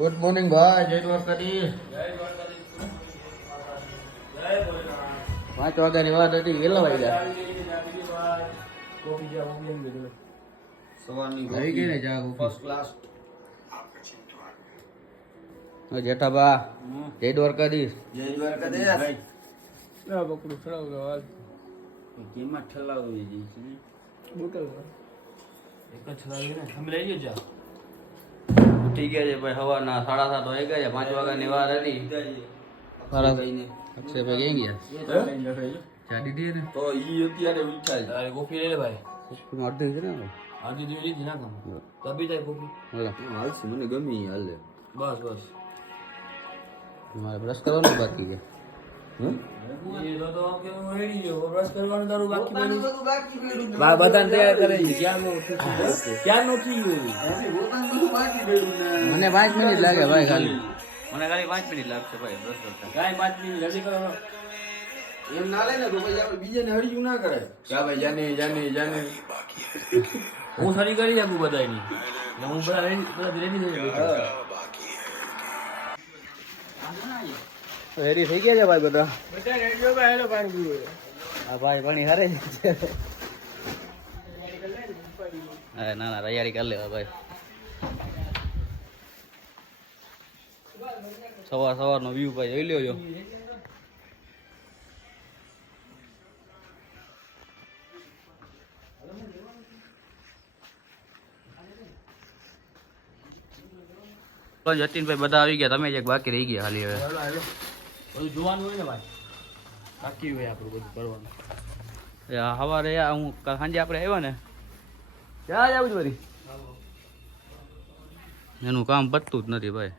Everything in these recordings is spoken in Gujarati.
ગુડ મોર્નિંગ ભાઈ, જય દ્વારકાધીશ. 5 વાગ્યાની વાત હતી, કેટલા વાગ્યા? સવારની આવી ગઈ ને ચા ફર્સ્ટ ક્લાસ. જેઠાબા, જય દ્વારકાધીશ. જય દ્વારકાધીશ. ના બકડું ચડાવતો હાલ કેમાં ઠલાવી જઈ બોટલ એક જ ચડાવી ને તમે લઈ લેજો. ઉઠી ગયા છે ભાઈ, સવારના 7:30 વાગી ગયા. 5 વાગ્યાની વાર હતી. અક્ષયભાઈ ક્યાં ગયા? ચા દીધી ને તો ઈ અત્યારે ઉઠાય. અરે કોફી લઈ લે ભાઈ. કોફી અડધી છે ને આજી દીધી લીધી ના કામ તબી જાય કોફી. હાલશે, મને ગમી હાલે. બસ બસ મારે બ્રશ કરવાનું બાકી છે. એ તો આમ કે હું રેડી ગયો બ્રશ કરવાનું તારું બાકી પડ્યું. બા બધાને તૈયાર કરે છે. ક્યાંનો થઈ મને 5 મિનિટ લાગે ભાઈ, ખાલી મને ખાલી 5 મિનિટ લાગશે ભાઈ બ્રશ કરતા. કાઈ 5 મિનિટ જલ્દી કરો. એમ ના લે ને તો પછી આપણે બીજાને હરિયું ના કરાય. ક્યાં ભાઈ જાને હું સરી કરી શકું બધાની. હું બધા રેડી થઈ ગયો. રેડી થઈ ગયા છે ભાઈ બધા. બધા રેડી હો ભાઈ. હેલો પાણી પીવો. આ ભાઈ પાણી હારે છે. હા ના ના તૈયારી કરી લેવા ભાઈ. સવારનો વ્યૂ ભાઈ જોઈ લ્યો. જતીનભાઈ બધા આવી ગયા, તમે જ એક બાકી રહી ગયા ખાલી. હવે બધું જોવાનું હોય ને ભાઈ, બાકી હોય આપણું બધું કરવાનું. સવારે હું સાંજે આપણે આવ્યા ને ત્યાં જ આવું છું. એનું કામ પતતું જ નથી ભાઈ.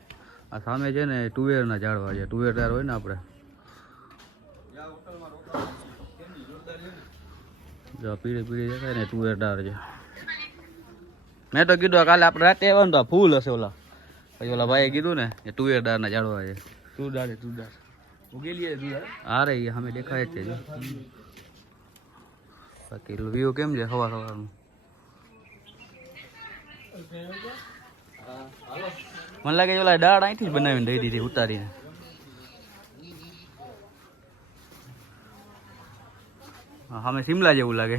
આ સામે છે ને તુવેરના ઝાડવા છે. તુવેરદાર હોય ને આપણે, જો પીળી પીળી દેખાય ને તુવેરદાર છે. મેં તો કીધું કાલે આપણે રાતે આવવાનું તો ફૂલ હશે. પછી ઓલા ભાઈએ કીધું ને એ તુવેરદારના ઝાડવા છે. તુરદાર ઉગેલી તુરદાર. હા રે સામે દેખાય જ છે. જો બાકી વ્યૂ કેમ છે સવારનું? મને લાગે ઓલા દાળ અહીંથી જ બનાવીને દઈ દીધી ઉતારીને. સામે શિમલા જેવું લાગે.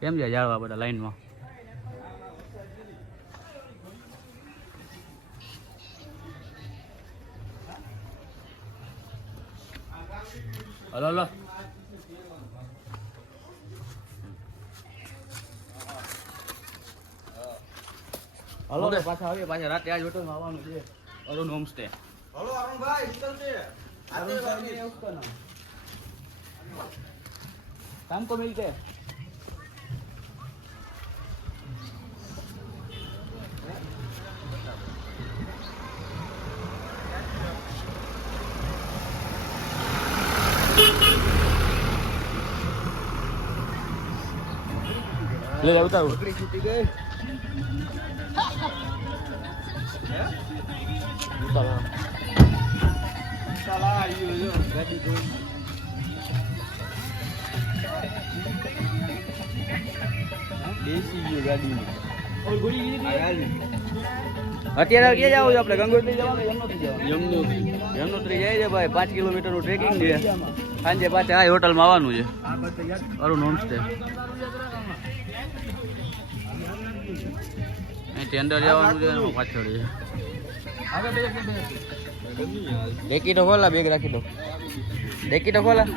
કેમ છે ઝાડવા બધા લાઈનમાં? હલો હલો હલો ને પાછા આવીએ. પાછા રાતે આજ હોટલમાં આવવાનું છે. અરુણ હોમસ્ટે. હલો અરુણભાઈ નીકળશે. કામ કો મિલતે લે આવતા હું છૂટી ગઈ. અત્યારે ક્યાં જવું છે આપણે? ગંગોત્રી જવાનું? યમનોત્રી જાય છે ભાઈ. 5 કિલોમીટરનું ટ્રેકિંગ છે. સાંજે પાછા આ હોટલમાં આવવાનું છે. અરુણ હોમસ્ટે. અહીંથી અંદર જવાનું છે. પાછળ છે. ડેકી તો ખોલા, બેગ રાખી દો. ડેકી તો ખોલા.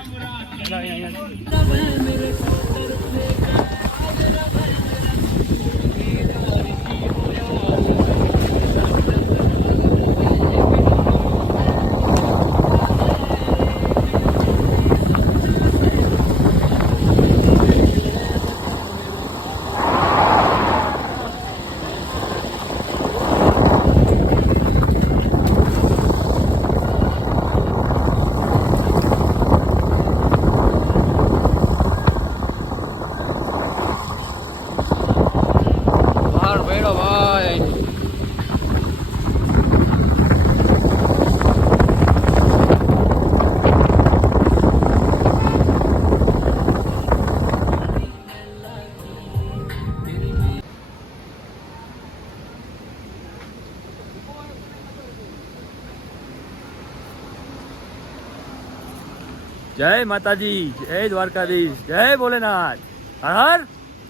જય માતાજી, જય દ્વારકાધીશ, જય ભોલેનાથ, હર હર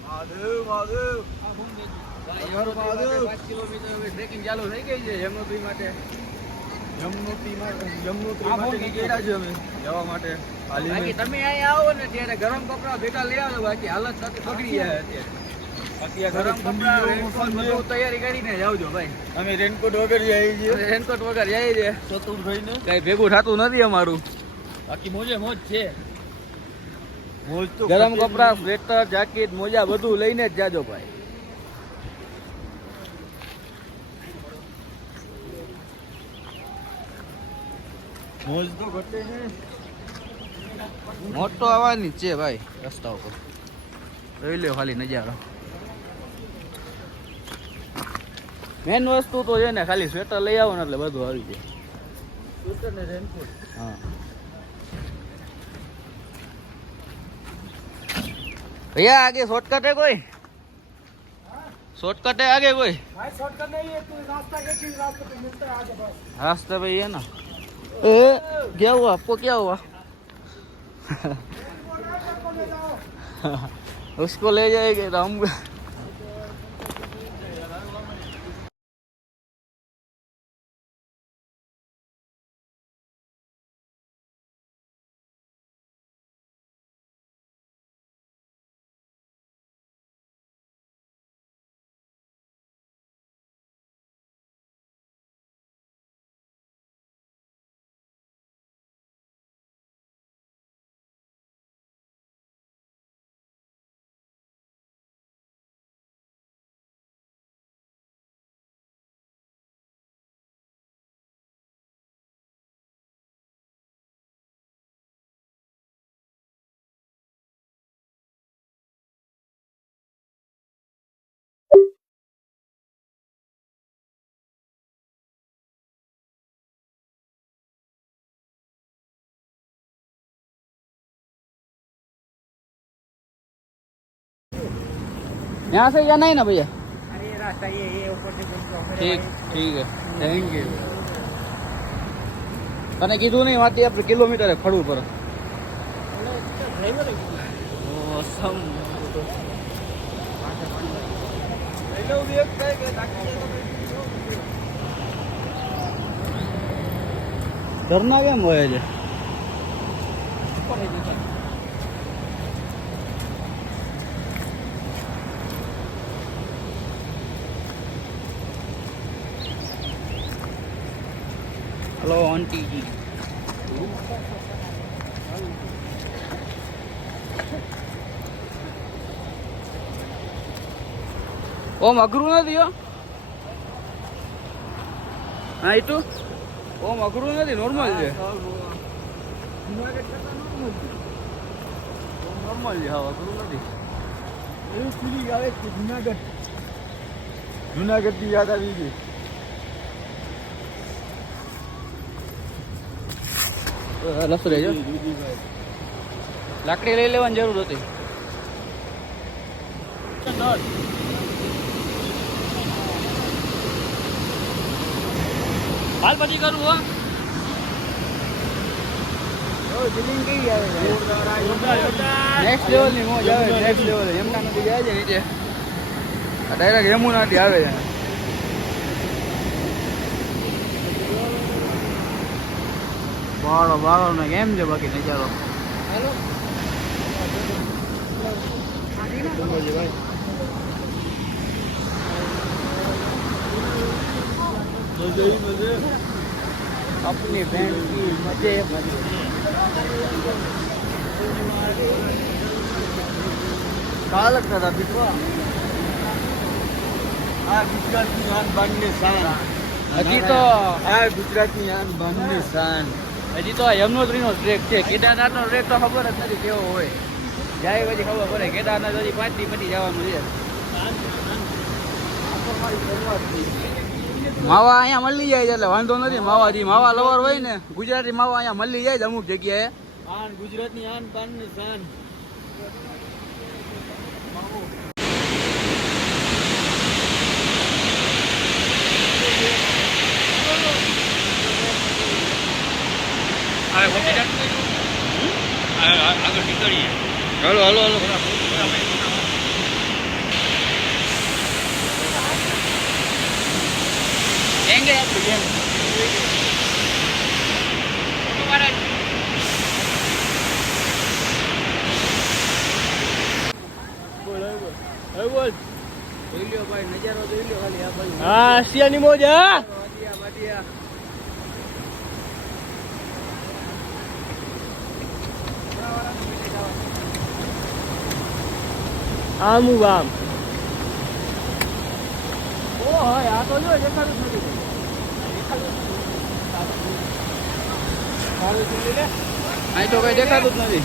મહાદેવ મહાદેવ. 5 કિલોમીટર હવે ટ્રેકિંગ ચાલુ થઈ ગઈ છે યમનોત્રી માટે. યમનોત્રી નીકળ્યા છે અમે જવા માટે. બાકી તમે અહીંયા આવો ને ત્યારે ગરમ કપડા ભેગા લઈ આવજો, બાકી હાલત સાથે બગડી જાય અત્યારે. ગરમ કપડા રેનકોટ બધું તૈયારી કરીને જ આવજો ભાઈ. અમે રેનકોટ વગર જઈએ છીએ. રેનકોટ વગર જઈએ છીએ. ચતુરભાઈને કઈ ભેગું થતું નથી અમારું. બાકી મોજે મોજ છે. મોજ તો ગરમ કપડા, સ્વેટર, જાકેટ, મોજા બધું લઈને જ જાજો ભાઈ. મોજ તો ઘટે ને. મોટો આવવાની જ છે ભાઈ રસ્તા ઉપર. જોઈ લ્યો ખાલી નજારો. મેન વસ્તુ તો છે ને ખાલી સ્વેટર લઈ આવો ને એટલે બધું આવી જાય. સ્વેટર ને રેનકોટ. हाँ भैया आगे शॉर्टकट है कोई? शॉर्टकट है आगे कोई? भाई शॉर्टकट नहीं है, तू रास्ता के ठीक रास्ते पे मिलता है आगे बस. रास्ते पे ही है ना. क्या हुआ आपको, क्या हुआ? उसको ले जाएंगे तो हम. यहाँ से जाना है ना भैया? अरे रास्ता ये ऊपर से ठीक ठीक है, थैंक यू. તને કીધું નહીં વાતી આપણે કિલોમીટરે ફરવું પડે. ઓસમ. ઝરના કેમ હોય છે? हेलो आंटी जी. ઓમ અઘરું નથી હો. હા એ તો ઓમ અઘરું નથી, નોર્મલ છે. નોર્મલ છે, હા અઘરું નથી. એવું ફીલિંગ આવે કે જુનાગઢ ની યાદ આવી ગઈ. લસુ રહેજો. લાકડી લઈ લેવાની જરૂર હતી. હાલ પછી કરું હો. ફિલિંગ કેવી આવે છે? નેક્સ્ટ લેવલ ની મોજ આવે. નેક્સ્ટ લેવલ યમુના નદી જાય છે નીચે. આ ડાયરેક્ટ યમુના થી આવે છે. બાળો બાળો ને કેમ છે બાકી નજારો? હેલો अपनी बहन की मजे मजे. कहाँ लगता था बिटवा? આ ગુજરાતની આન બાનની શાન. હજી તો આ ગુજરાતની આન બાનની શાન. હજી તો આ યમનોત્રીનો ટ્રેક છે. કેદારનાથનો ટ્રેક તો ખબર જ નથી કેવો હોય. જાય પછી ખબર પડે. કેદારનાથ હજી 5 દી પછી જવાનું છે. માવા અહીંયા મળી જાય છે એટલે વાંધો નથી. માવા જે માવા લવર હોય ને, ગુજરાતી માવા અહીંયા મળી જાય છે અમુક જગ્યાએ. આન ગુજરાતની આન બાનની શાન. આગળ નીકળીએ. હાલો હાલો હાલો એંગે આપણું બોલ જોઈ લ્યો ભાઈ નજારો જોઈ લ્યો ખાલી આ બાજુ હા શિયાની મોજ હા વાડિયા આમું આમ ઓ હોય આ તો જો દેખાતું જ નથી અહીં તો કઈ દેખાતું જ નથી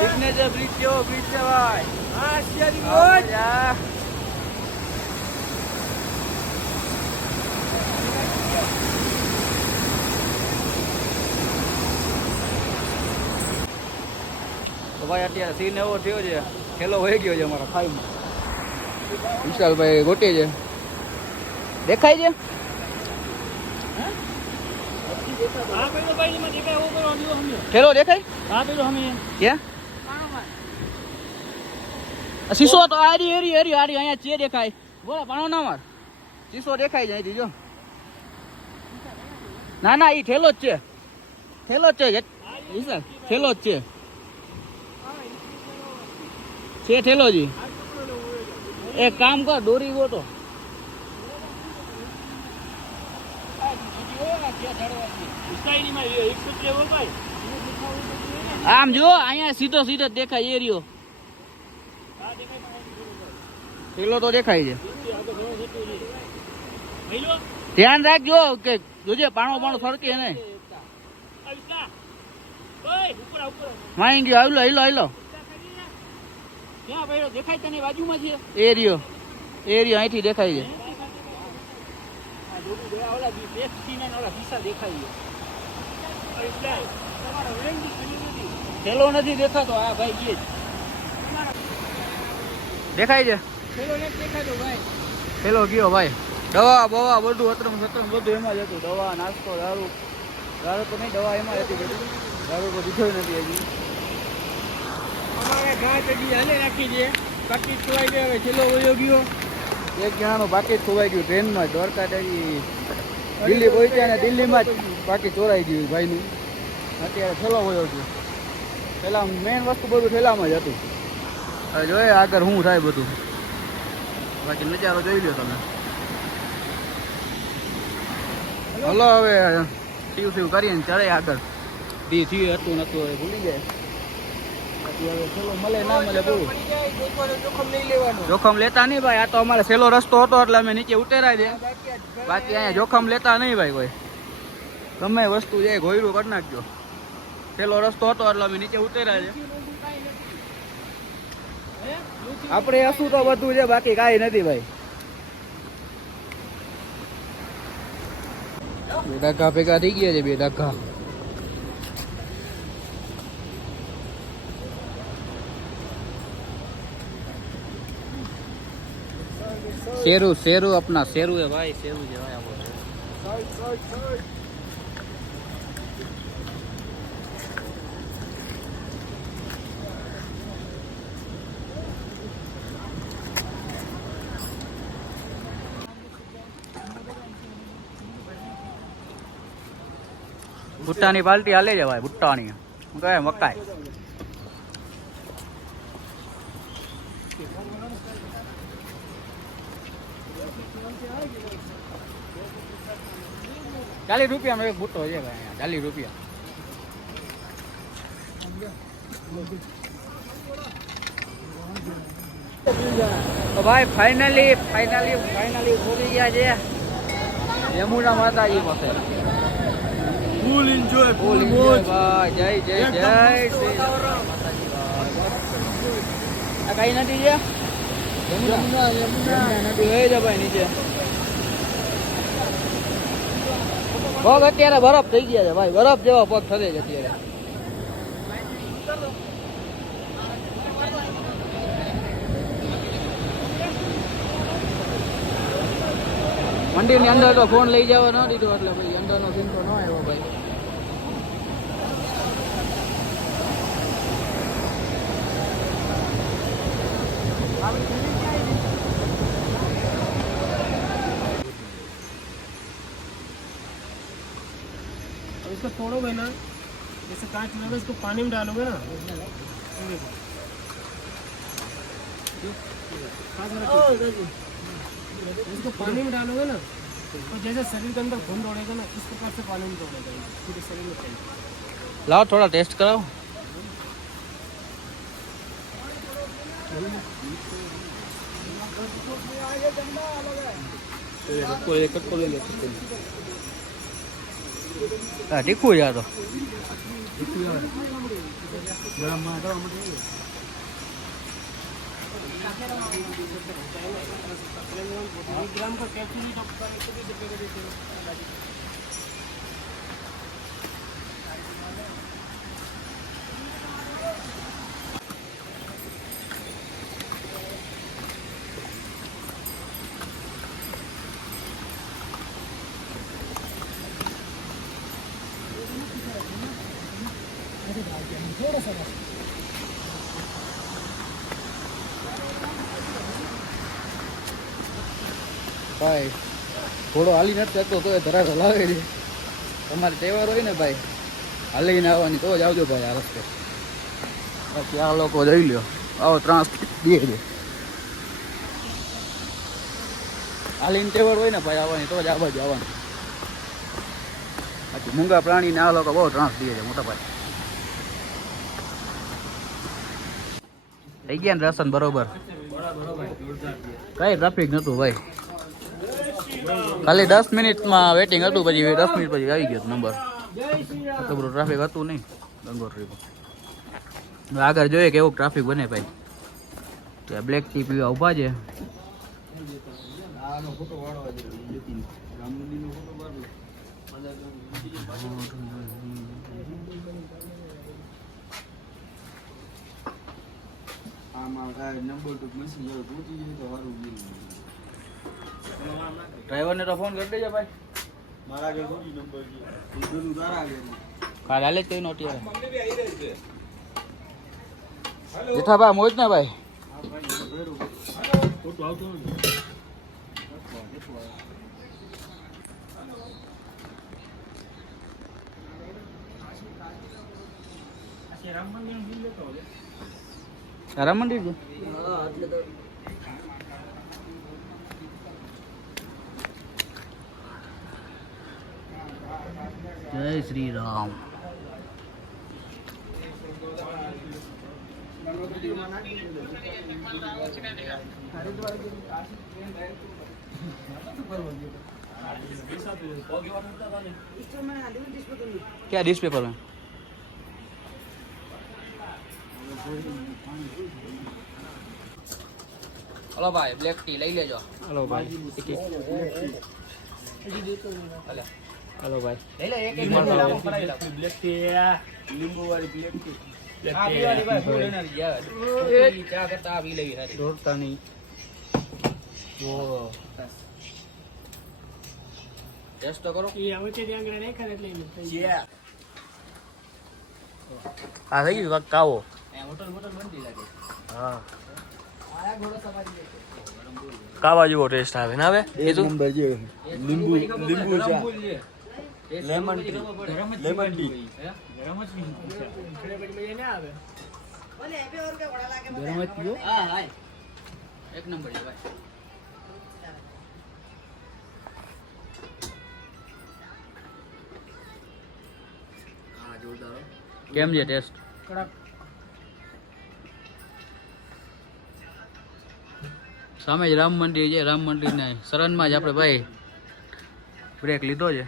સિગ્નેચર બ્રિજ કેવો બ્રિજ છે ભાઈ હા શિયાની મોજ તો ભાઈ અત્યારે સીન એવો થયો છે ખેલો વહી ગયો છે અમારા ખાઈમાં વિશાલભાઈ ગોટી છે દેખાય છે હા પેલો ભાઈ માં દેખાય એવો પેલો હમ્યો હમ્યો ખેલો દેખાય હા પેલો હમ્યો ક્યાં શીશો તો આરી એરી એરી આરી અહીંયા ચે દેખાય બોલો પાણો ના માર શીશો દેખાય છે અહીંથી જો ના ના ઈ ઠેલો જ છે વિશાલ ઠેલો જ છે ઠેલો જી એક કામ કર દોરી ગોતો આમ જો અહીંયા સીધો સીધો દેખાય એરિયો ઠેલો તો દેખાય છે ધ્યાન રાખજો કે જોજે પાણો ફરકે ને માઈ ગયો હાલો હાલો ક્યાં ભાઈ દેખાય તને બાજુમાં છે એરિયો અહીંથી દેખાય છે થેલો નથી દેખાતો આ ભાઈ જે દેખાય છે થેલો ગયો ભાઈ દવા બવા બધું અતરમ સતરમ બધું એમાં જ હતું દવા નાસ્તો દારૂ તો નહીં દવા એમાં હતી બધું દારૂ તો દીધો નથી હજી અમારે ઘા ચડી હાલે રાખી છે બાકી ખોવાઈ ગયો હવે છેલ્લો વયો ગયો એક જણાનું બાકી જ ખોવાઈ ગયું ટ્રેનમાં દ્વારકા દિલ્હી પહોંચ્યા ને દિલ્હીમાં જ બાકી ચોરાઈ ગયું ભાઈનું અત્યારે થેલો વયો ગયો પેલા મેઇન વસ્તુ બધું થેલામાં જ હતું હવે જોઈએ આગળ શું થાય બધું બાકી નજારો જોઈ લો તમે હલો હવે શિવ કરીને ચડે આગળ દી થયું હતું નતું હવે ભૂલી જાય હવે છેલ્લો મળે ના મળે બહુ જોખમ લેતા નહીં ભાઈ આ તો અમારે છેલ્લો રસ્તો હતો એટલે અમે નીચે ઉતરાય દે બાકી અહીંયા જોખમ લેતા નહીં ભાઈ કોઈ ગમે વસ્તુ છે ઘોયરું કરી નાખજો છેલ્લો રસ્તો હતો એટલે અમે નીચે ઉતરાય છે આપણે હશું તો બધું છે બાકી કાંઈ નથી ભાઈ બે ડગા ભેગા થઈ ગયા છે બે ડગા शेरू अपना शेरू है भाई शेरू जो है वो भुट्टानी बाल्टी हाले जा भाई भुट्टानी क्या मकाई ₹40 में एक भुट्टो है भाई ₹40 तो भाई फाइनली पहुंची गया है यमुना माता जी પાસે ફૂલ એન્જોય ફૂલ મોજ ભાઈ જય જય જય શ્રી આ કઈ નથી છે યમુના નદી હે જ ભાઈ નીચે પગ અત્યારે બરફ થઈ ગયા છે ભાઈ બરફ જેવા પગ થશે છે અત્યારે મંદિરની અંદર તો ફોન લઈ જવા ન દીધો એટલે ભાઈ અંદરનો સીન તો ન આવ્યો ભાઈ अब इसको तोड़ोगे ना, जैसे कांच लगा इसको पानी में डालोगे ना, इसको पानी में डालोगे ना तो जैसे शरीर के अंदर खून दौड़ेगा ना, इस प्रकार से पानी में दौड़ेगा, पूरे शरीर में चाहिए। लाओ थोड़ा टेस्ट कराओ। હા તીખું યાર તો ग्राम का कैप्सूल डॉक्टर 120 रुपये का देते हैं। थोड़ा सा ભાઈ ઘોડો હાલી નથી શકતો તો એ ધરાસો લાવે છે. તમારે તહેવાર હોય ને ભાઈ હાલીને આવવાની તો જ આવજો ભાઈ આ રસ્તે. બાકી આ લોકો જોઈ લ્યો આવો ત્રાસ દે છે. હાલીને તહેવાર હોય ને ભાઈ આવવાની તો જ આ બાજુ આવવાનું. બાકી મૂંગા પ્રાણીને આ લોકો બહુ ત્રાસ દે છે મોટા ભાઈ. થઈ ગયા ને દર્શન બરોબર? કઈ ટ્રાફિક નતું ભાઈ, ખાલી 10 મિનિટમાં વેટિંગ હતું, પછી 10 મિનિટ પછી આવી ગયો નંબર. તો બધું ટ્રાફિક હતું નહીં ગંગોત્રીમાં. આગળ જોઈએ કેવું ટ્રાફિક બને ભાઈ. ત્યાં બ્લેક ટી પીવા ઊભા છે. ડ્રાઈવરને તો ફોન કરી દેજો ભાઈ. મારા ઘરે થોડી નંબર છે એ બધું તારા ઘરે. કાલ હાલે જ કઈ નોટી આવે. જેઠાભાઈ મોજ ને ભાઈ. फोटो आवतो ने आशे राम मंदिर નું બિલ લેતો હોય. રામ મંદિર છે? હા એટલે તો જય શ્રી રામ. क्या डिश पेपर में? हेलो भाई ब्लैक टी લઈ લેજો. हेलो भाई ભલે हेलो भाई લઈ લે એક એક લાવો કરાવી લો. ब्लैक टी લીંબુ વાળી ब्लैक टी આ પીવાની ભાઈ ફૂલ એનર્જી આવે. એ ચા કરતા આ પી લેવી સારી. દોડતા નહીં वो ટેસ્ટ તો કરો. ये आवते ત્યાં આગળ નહીં કરે એટલે છે આ થઈ ગયું કાવો. એ હોટલ હોટલ બનતી લાગે. હા આયા ઘોડો સવારી કાવા જેવો ટેસ્ટ આવે ને હવે એક નંબર છે લીંબુ લીંબુ ચા છે. લેમન ટી લેમન ટી ગરમ જ પીવું. ખડે પછી મજા ના આવે ગરમ જ પીવો. હા હા એક નંબર છે ભાઈ. હા જોરદાર. કેમ છે ટેસ્ટ? કડક સામે જ રામ મંદિર છે. રામ મંદિરના શરણમાં જ આપણે ભાઈ બ્રેક લીધો છે.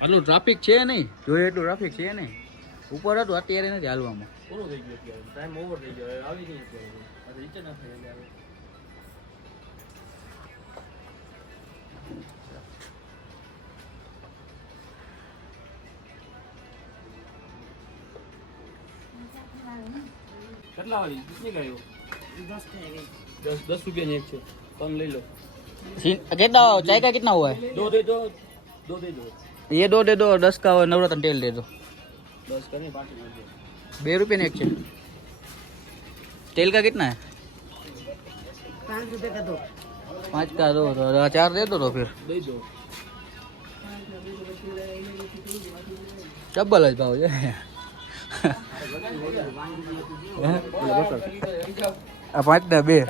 આટલું ટ્રાફિક છે નહીં, જોઈએ એટલું ટ્રાફિક છે નહીં. ઉપર હતું અત્યારે નથી હાલવામાં. પૂરો થઈ ગયો અત્યારે ટાઈમ ઓવર થઈ ગયો આવી નહીં અત્યારે રીચે ના થાય એટલે આવે કેટલા વાળી કેટલી ગાયો 10 રૂપિયાની એક છે તમે લઈ લો कितना चाय का कितना हुआ है? दो दे दो ये दो दे दो. 10 का नवरत्न तेल दे दो. 10 का नहीं 5 2 रुपये ने एक છે. तेल का कितना है? 5 रुपए का दो 5 का दो, तो 4 दे दो तो फिर दे दो डबल જ ભાવ છે આ 5 ના 2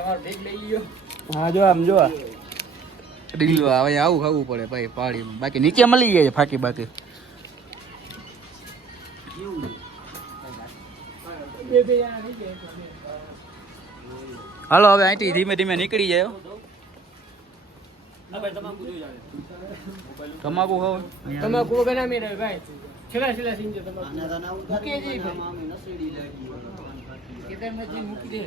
હા જો આમ જો ડીલ હવે આવું ખાવું પડે ભાઈ પાડીમાં, બાકી નીચે મળી જાય છે ફાકી બાકી. હાલો હવે અહીંથી ધીમે ધીમે નીકળી જાય. તમાકુ ખાવ તમાકુ વગર ના મેળવે ભાઈ છેલ્લા છેલ્લા સીન છે તમાકુ મૂકી જઈ કેદારનાથજી મૂકી દે.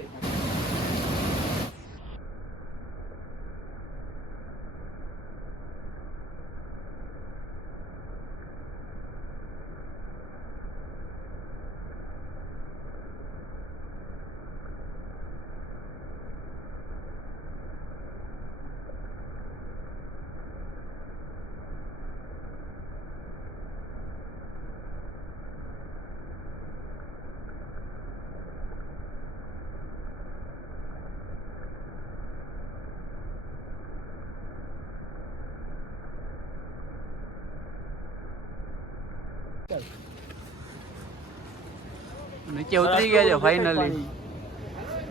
નીચે ઉતરી ગયા છે ફાઇનલી.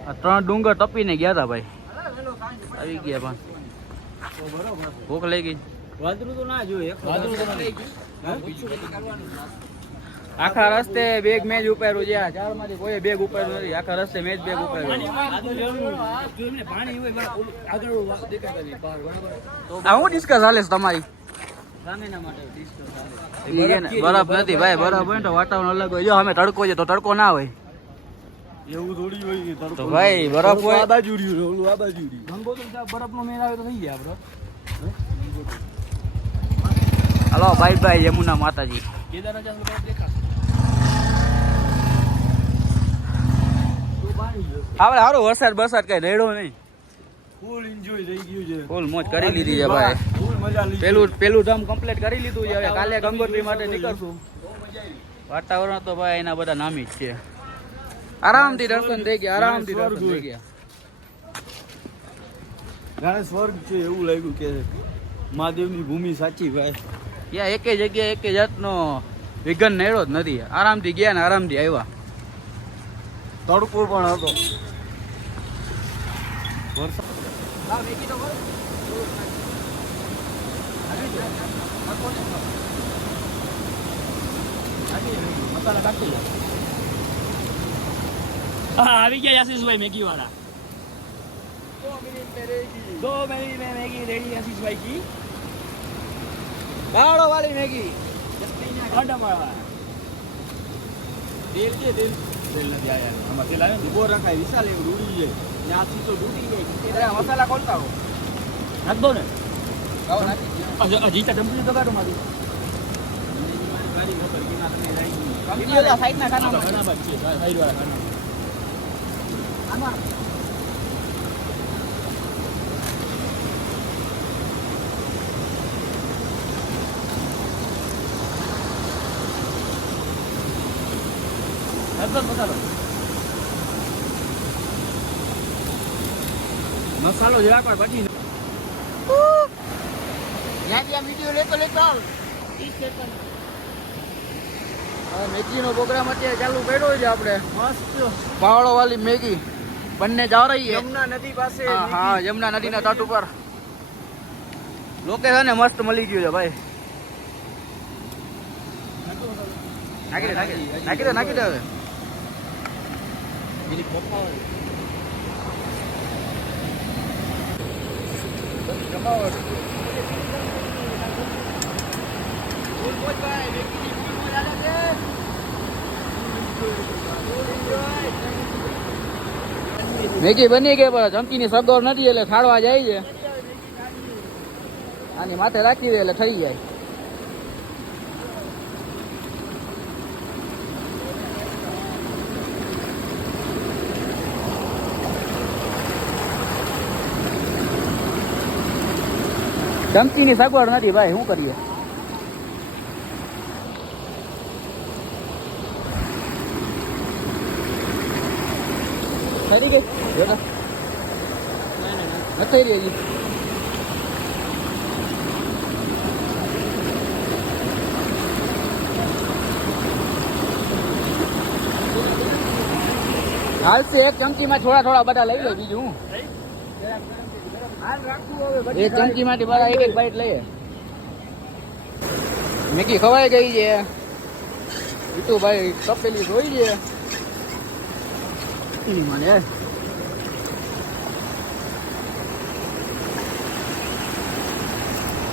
આ 3 ડુંગર ટપીને ગયા હતા ભાઈ, આવી ગયા પણ ભૂખ લઈ ગઈ. વાદળું તો ના જોઈએ, આખા રસ્તે બેગ મેજ ઉપાડ્યું છે. આ 4 માંથી કોઈ બેગ ઉપાડ્યું નથી, આખા રસ્તે મેજ બેગ ઉપાડ્યું. આ હું ડિસ્કસ હાલે છે તમારી? બરફ નથી ભાઈ, બરફ હોય ને તો વાતાવરણ અલગ હોય. જો અમે તડકો છે તો તડકો ના હોય એવું થોડી હોય તો ભાઈ બરફ હોય. આ બાજુ રહ્યું, ઓલું આ બાજુ રહ્યું. બરફ નો મેળ આવે તો થઈ જાય આપડે. હાલો બાય બાય યમુના માતાજી. આપણે સારું વરસાદ બરસાદ કઈ રેડો નહીં, ફૂલ એન્જોય થઈ ગયું છે, ફૂલ મોજ કરી લીધી છે ભાઈ. ફૂલ મજા લીધી. પેલું ધામ કમ્પ્લીટ કરી લીધું છે. હવે કાલે ગંગોત્રી માટે નીકળશું. વાતાવરણ તો ભાઈ એના બધા નામી જ છે. આરામથી દર્શન થઈ ગયા, આરામથી દર્શન થઈ ગયા. જાણે સ્વર્ગ છે એવું લાગ્યું કે મહાદેવની ભૂમિ સાચી ભાઈ. ત્યાં એકે જગ્યાએ એકે જાતનો વિઘન નડ્યો જ નથી. આરામથી ગયા ને આરામથી આવ્યા. તડકો પણ હતો. વરસાદ આવી ગયા આશીષભાઈ મેગી વાળા. 2 मिनट में मैगी रेडी आशीष भाई की. બાવળો વાળી મેગી ऑर्डर मारा તેલ કે તેલ નથી આયા. આમાં તેલ આવે ને ઉભો રખાય, વિશાલ એવું ડૂડી જાય ત્યાંથી તો ડૂટી જાય. મસાલા ખોલતા હો નાખ દો ને. નાખી હજી તો ડમ્પલિંગ તો કાઢો મારી. ગાડી મોટર કિના તમે રાખી સાઈડ ના ખાના ઘણા બાદ છે સાઈડ વાળા ખાના. મસાલો જરાક વાર પછી ત્યાંથી આ વિડીયો લેતો આવ. મેગીનો પ્રોગ્રામ અત્યારે ચાલુ કર્યો છે આપણે. મસ્ત બાવળો વાળી મેગી બંને જા રહી છે. યમુના નદી પાસે. હા યમુના નદીના તટ ઉપર લોકેશન મસ્ત મળી ગયું છે ભાઈ. નાખી દે હવે. મેગી બની ગઈ પણ ચમચીની સગવડ નથી એટલે ખાડવા જાય છે. આની માથે રાખી દે એટલે થઈ જાય. ચમચીની સગવડ નથી ભાઈ, શું કરીએ? થઈ ગઈ જોતા નથી રહી હજી હાલશે એક ચમચીમાં થોડા થોડા બધા લઈ લે બીજું હું એક ચમચીમાંથી બધા એક એક બાઈટ લઈએ મેગી ખવાઈ ગઈ છે જીતુભાઈ તપેલી ધોઈ છે મને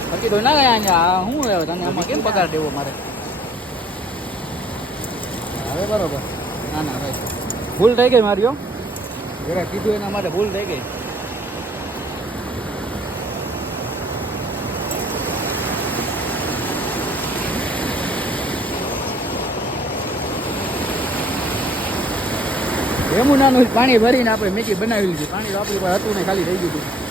બાકી તો ના ગયા શું હવે તને આમાં કેમ પગાર દેવો મારે હવે બરોબર ના ના ભાઈ ભૂલ થઈ ગઈ મારી જરા કીધું એના માટે ભૂલ થઈ ગઈ યમુનાનું પાણી ભરીને આપણે મેગી બનાવી લીધી પાણી તો આપણી પાસે હતું ને ખાલી થઈ ગયું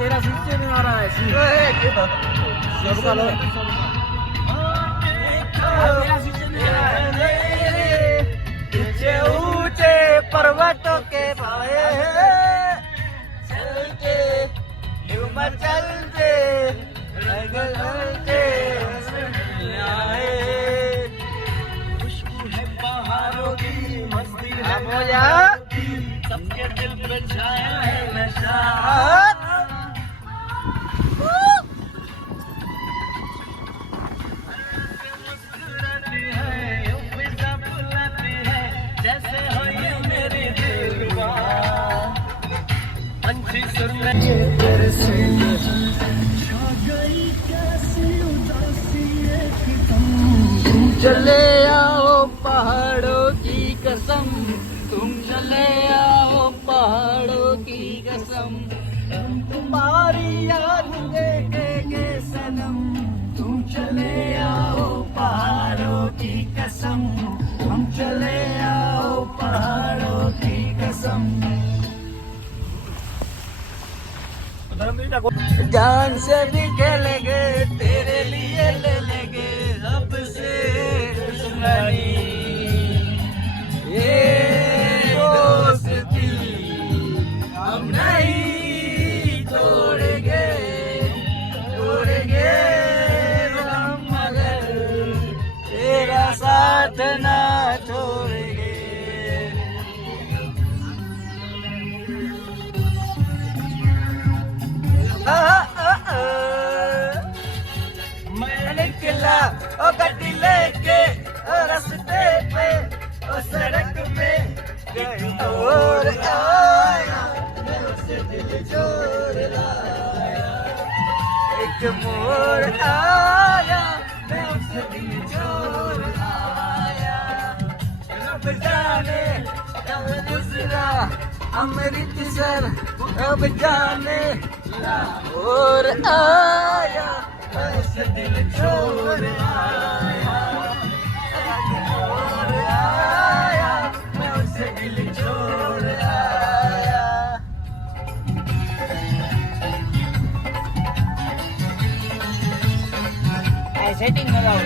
तेरा शिष्य नहीं आ रहा है सबका लो ऊंचे ऊंचे पर्वतों के पाए चलते चलते खुशबू है पहाड़ों की मस्ती सबके दिल पे छाया है नशा जैसे हो ये मेरी दिलवा पंछी सुन लगे तेरे से छा गई कैसी उदासी एकदम तुम चले आओ पहाड़ों की कसम तुम चले आओ पहाड़ों की कसम तुम्हारी याद देखेंगे सनम तुम चले आओ पहाड़ों की कसम हम चले आओ पहाड़ों की कसम जान से भी खेलेंगे तेरे लिए ले लेंगे अब से दुश्मनी ये दोस्ती हम नहीं तोड़ेंगे तोड़ेंगे हम मगर तेरा साथ ना छोड़ेंगे मैं निकला ओ गड्डी लेके रास्ते पे ओ सड़क पे और आया मैं उसे दिल जोड़ लाया एक मोड़ आया मैं उसे दिल जोड़ लाया अब जाने अब दूसरा अमृतसर अब जाने और आया मैं उसे दिल छोड़ आया और आया मैं उसे दिल छोड़ आया સેટિંગ કરાવો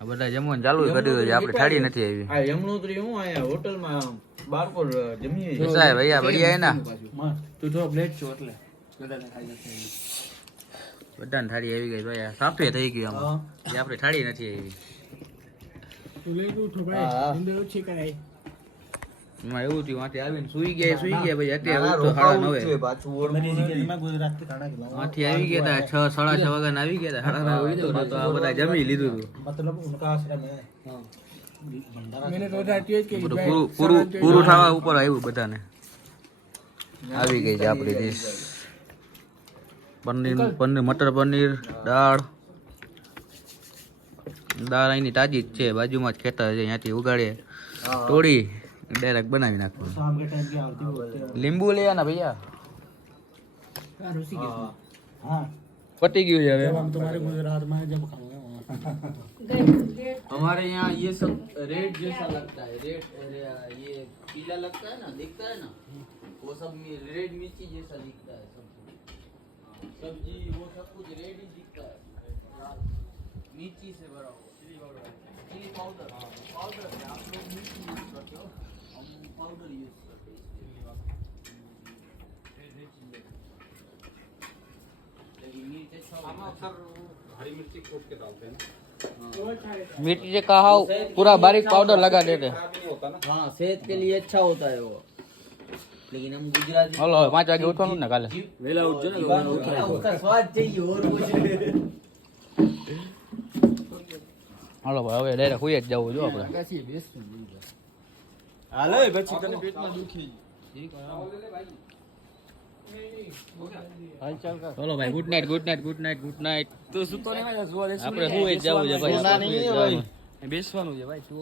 આ બધા જમવાનું ચાલુ કરી દીધું છે આપણે થાળી નથી આવી આ યમનોત્રી હું આયા હોટલમાં બારકોર જમીએ સાહેબ ભૈયા બઢિયા હે ના તું થોડો પ્લેટ છો એટલે બધાને ખાઈ નથી બધાને થાળી આવી ગઈ ભાઈ સાફે થઈ ગઈ આમાં જે આપણે થાળી નથી આવી એમાં એવું થયું વાંથી આવીને સુઈ ગયા ભાઈ અત્યારે તો 9:30 વાંથી આવી ગયા હતા 6 6:30 વાગ્યા આવી ગયા હતા 9:30 તો આ બધા જમી લીધું હતું પૂરું થવા ઉપર આવ્યું બધાને આવી ગઈ છે આપણી ડીશ પનીર મટર પનીર દાળ દાળ અહીંની તાજી જ છે, બાજુમાં જ ખેતર છે, અહીંયાથી ઉગાડીએ તોડી ડાયરેક્ટ બનાવી નાખવાનું. લીંબુ લઈ આના ભૈયા, પતી ગયું છે હવે. हमारे यहाँ ये सब रेड जैसा लगता है, रेड ये पीला लगता है ना, दिखता है ना, वो सब रेड मिर्ची जैसा दिखता है सब सब्जी, वो सब कुछ रेड ही दिखता है, मिर्ची से भरा हुआ चिली पाउडर. पाउडर आप लोग मिर्ची यूज करते हो, हम पाउडर यूज करते हैं लेकिन मिर्च अच्छा हरी मिर्ची कूट के डालते हैं ना, मिर्ची से कहा पूरा बारीक पाउडर लगा देते. खराब नहीं होता ना. हाँ सेहत के लिए अच्छा होता है वो, लेकिन हम गुजराती હલો 5 વાગે ઉઠવાનું ને કાલે. वेला उठ जाना उसका स्वाद चाहिए और कुछ હાલો ભાઈ હવે ડાયરેક્ટ હુઈ જ જવું જો આપણે. હાલો પછી તને પેટમાં દુખી ચલો ભાઈ good night good night good night good night. તો સુતો નહીં આપણે હુઈ જ જવું છે ભાઈ. સોના નહીં ભાઈ. બેસવાનું છે ભાઈ.